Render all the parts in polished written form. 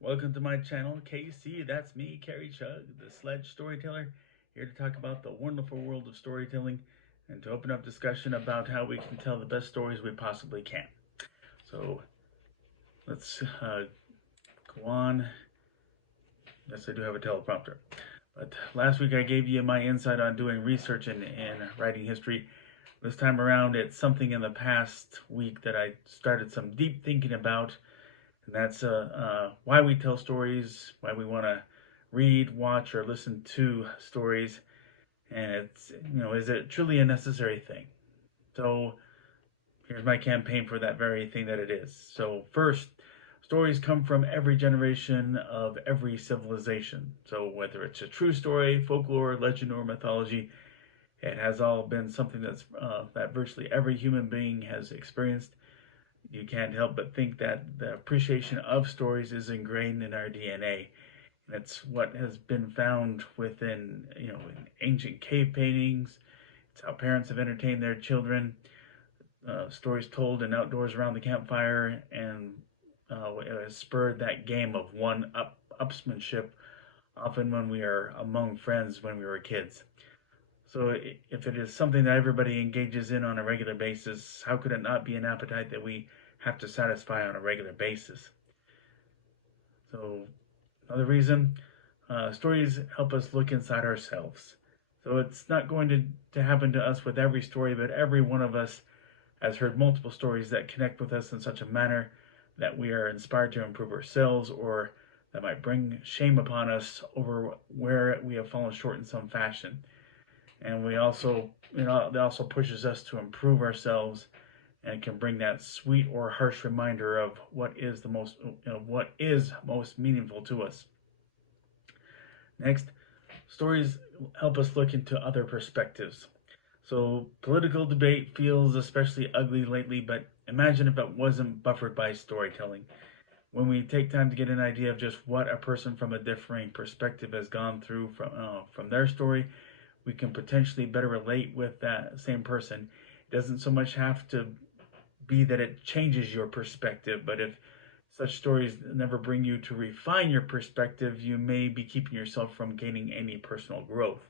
Welcome to my channel, KC. That's me, Carrie Chug, the Sledge storyteller, here to talk about the wonderful world of storytelling and to open up discussion about how we can tell the best stories we possibly can. So let's go on. Yes, I do have a teleprompter. But last week I gave you my insight on doing research in writing history. This time around, it's something in the past week that I started some deep thinking about, and that's why we tell stories, why we want to read, watch, or listen to stories, and is it truly a necessary thing? So here's my campaign for that very thing that it is. So first, stories come from every generation of every civilization. So whether it's a true story, folklore, legend, or mythology, it has all been something that virtually every human being has experienced. You can't help but think that the appreciation of stories is ingrained in our DNA. And it's what has been found within, in ancient cave paintings. It's how parents have entertained their children. Stories told in outdoors around the campfire, and it has spurred that game of upsmanship, often when we are among friends when we were kids. So if it is something that everybody engages in on a regular basis, how could it not be an appetite that we have to satisfy on a regular basis? So another reason, stories help us look inside ourselves. So it's not going to happen to us with every story, but every one of us has heard multiple stories that connect with us in such a manner that we are inspired to improve ourselves, or that might bring shame upon us over where we have fallen short in some fashion. And we also, it also pushes us to improve ourselves, and can bring that sweet or harsh reminder of what is most meaningful to us. Next, stories help us look into other perspectives. So political debate feels especially ugly lately, but imagine if it wasn't buffered by storytelling. When we take time to get an idea of just what a person from a differing perspective has gone through from their story, we can potentially better relate with that same person. It doesn't so much have to be that it changes your perspective, but if such stories never bring you to refine your perspective, you may be keeping yourself from gaining any personal growth.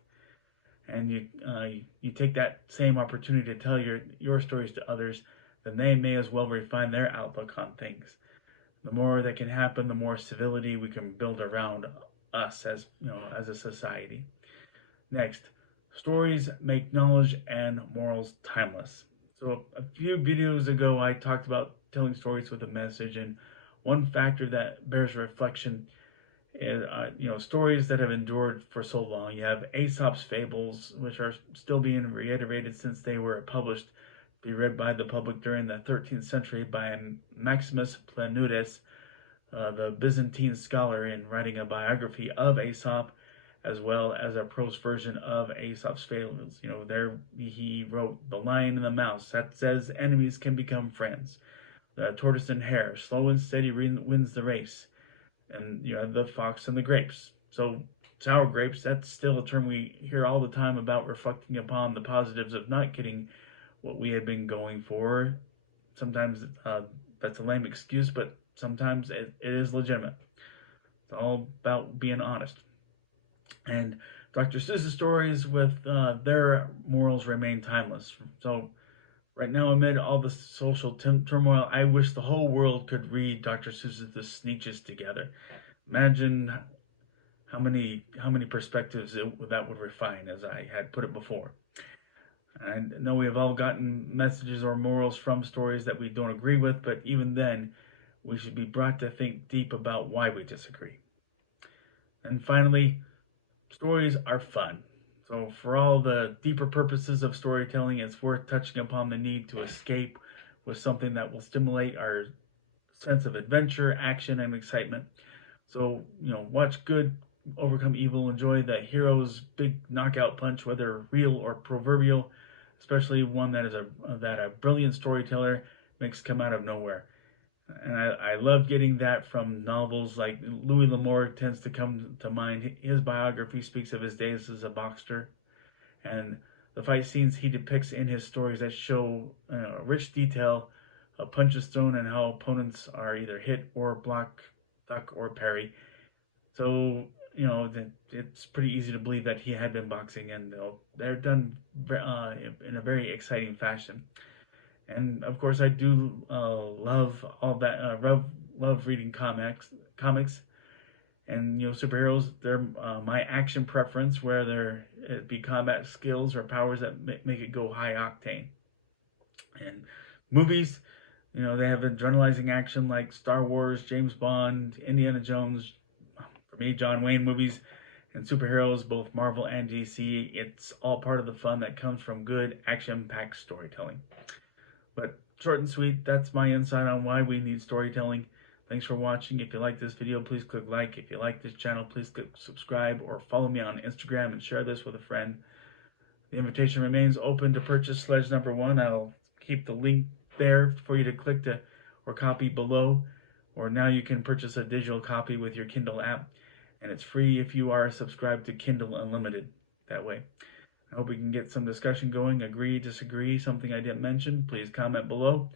And you take that same opportunity to tell your stories to others, then they may as well refine their outlook on things. The more that can happen, the more civility we can build around us as a society. Next, stories make knowledge and morals timeless. So a few videos ago, I talked about telling stories with a message, and one factor that bears reflection is, stories that have endured for so long. You have Aesop's fables, which are still being reiterated since they were published to be read by the public during the 13th century by Maximus Planudes, the Byzantine scholar, in writing a biography of Aesop, as well as a prose version of Aesop's fables. There he wrote The Lion and the Mouse, that says enemies can become friends. The Tortoise and Hare, slow and steady wins the race. And you have the fox and the grapes. So sour grapes, that's still a term we hear all the time about reflecting upon the positives of not getting what we had been going for. Sometimes that's a lame excuse, but sometimes it is legitimate. It's all about being honest. And Dr. Seuss's stories with their morals remain timeless. So right now, amid all the social turmoil, I wish the whole world could read Dr. Seuss's The Sneetches together. Imagine how many perspectives that would refine, as I had put it before. I know we have all gotten messages or morals from stories that we don't agree with, but even then, we should be brought to think deep about why we disagree. And finally, stories are fun. So, for all the deeper purposes of storytelling, it's worth touching upon the need to escape with something that will stimulate our sense of adventure, action, and excitement. So, watch good overcome evil, enjoy the hero's big knockout punch, whether real or proverbial, especially one that a brilliant storyteller makes come out of nowhere. And I love getting that from novels like Louis L'Amour tends to come to mind. His biography speaks of his days as a boxer, and the fight scenes he depicts in his stories that show rich detail of punches thrown and how opponents are either hit or blocked Duck or Perry. So, it's pretty easy to believe that he had been boxing, and they're done in a very exciting fashion. And of course, I do love all that. Love reading comics, and superheroes. They're my action preference, whether it be combat skills or powers that make it go high octane. And movies, they have adrenalizing action like Star Wars, James Bond, Indiana Jones. For me, John Wayne movies and superheroes, both Marvel and DC. It's all part of the fun that comes from good action-packed storytelling. But short and sweet, that's my insight on why we need storytelling. Thanks for watching. If you like this video, please click like. If you like this channel, please click subscribe or follow me on Instagram and share this with a friend. The invitation remains open to purchase Sledge number 1. I'll keep the link there for you to click to or copy below. Or now you can purchase a digital copy with your Kindle app. And it's free if you are subscribed to Kindle Unlimited that way. I hope we can get some discussion going. Agree, disagree, something I didn't mention, please comment below.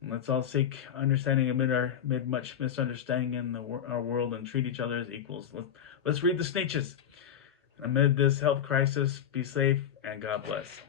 And let's all seek understanding amid much misunderstanding in our world and treat each other as equals. Let's read the snitches. Amid this health crisis, be safe and God bless.